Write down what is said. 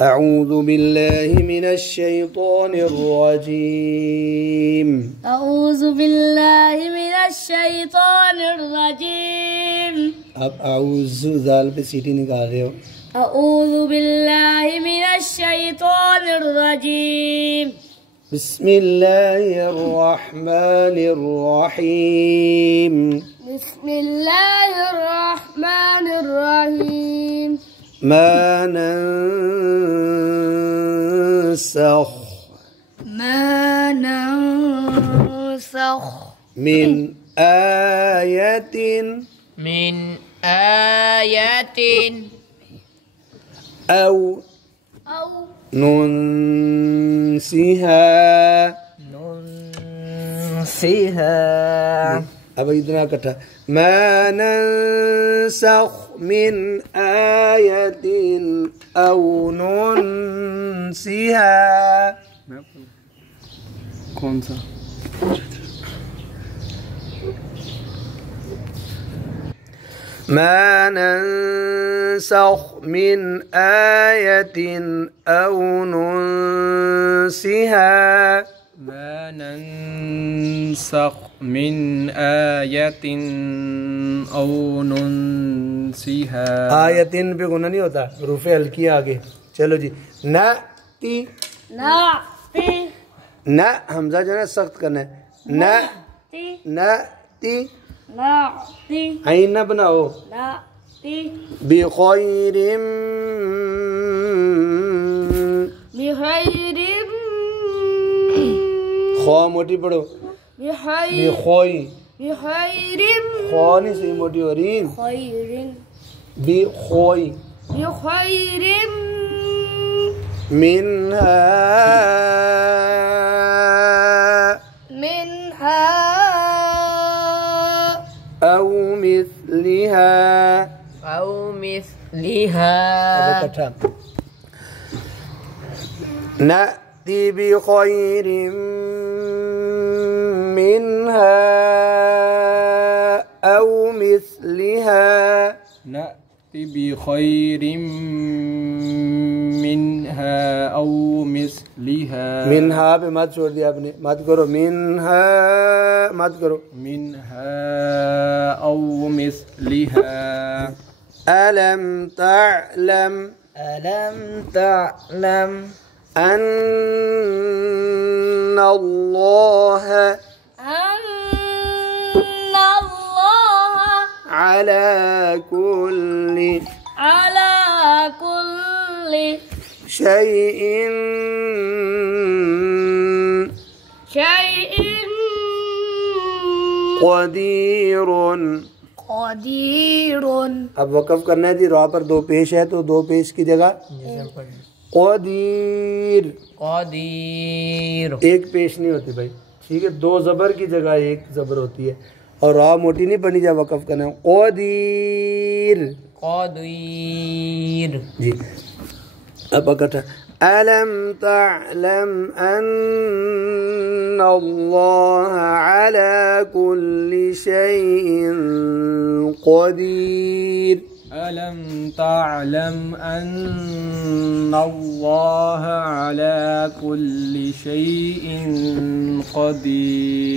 أعوذ بالله من الشيطان الرجيم أعوذ بالله من الشैतान الरजीम। अब आऊज़ु ज़ाल पे सीटी निकाल रहे हो। أعوذ بالله من الشيطان الرجيم। बिस्मिल्लाहिर्रहमानिर्रहीम। बिस्मिल्लाहिर्रहमानिर्रहीम। ما ننسخ من آية أو ننسها अब इतना इकट्ठा ما ننسخ من آية أو ننسها कौन सा ما ننسخ من آية أو ننسها ما ننسخ من آية أو ننسها। आयतिन पे गुना नहीं होता, रूफे हल्की आगे। चलो जी, ना ती ना हमजा जो है सख्त करना है। ना ती आइन ना बनाओ। बिखैरिम खौ मोटी पढ़ो। बिखोई खौ नहीं सही मोटी हो रही। बिखोई मिनहा أو مثلها نأتي بخير منها أو مثلها نأتي بخير منها أو مثلها। منها पे मत छोड़ दिया आपने, मत करो منها, मत करो منها أو مثلها। ألم تعلم أن الله على كل شيء قدير। अब वक़फ़ करना है जी, रा पर दो पेश है तो दो पेश की जगह क़दीर एक पेश नहीं होती भाई, ठीक है। दो ज़बर की जगह एक ज़बर होती है और रा मोटी नहीं बनी जा वक़फ़ करना है। क़दीर जी। अब इकट्ठा अलम तअलम अन्ना अल्लाह अला कुल्ली शैइन क़दीर। ألم تعلم أن الله على كل شيء قدير।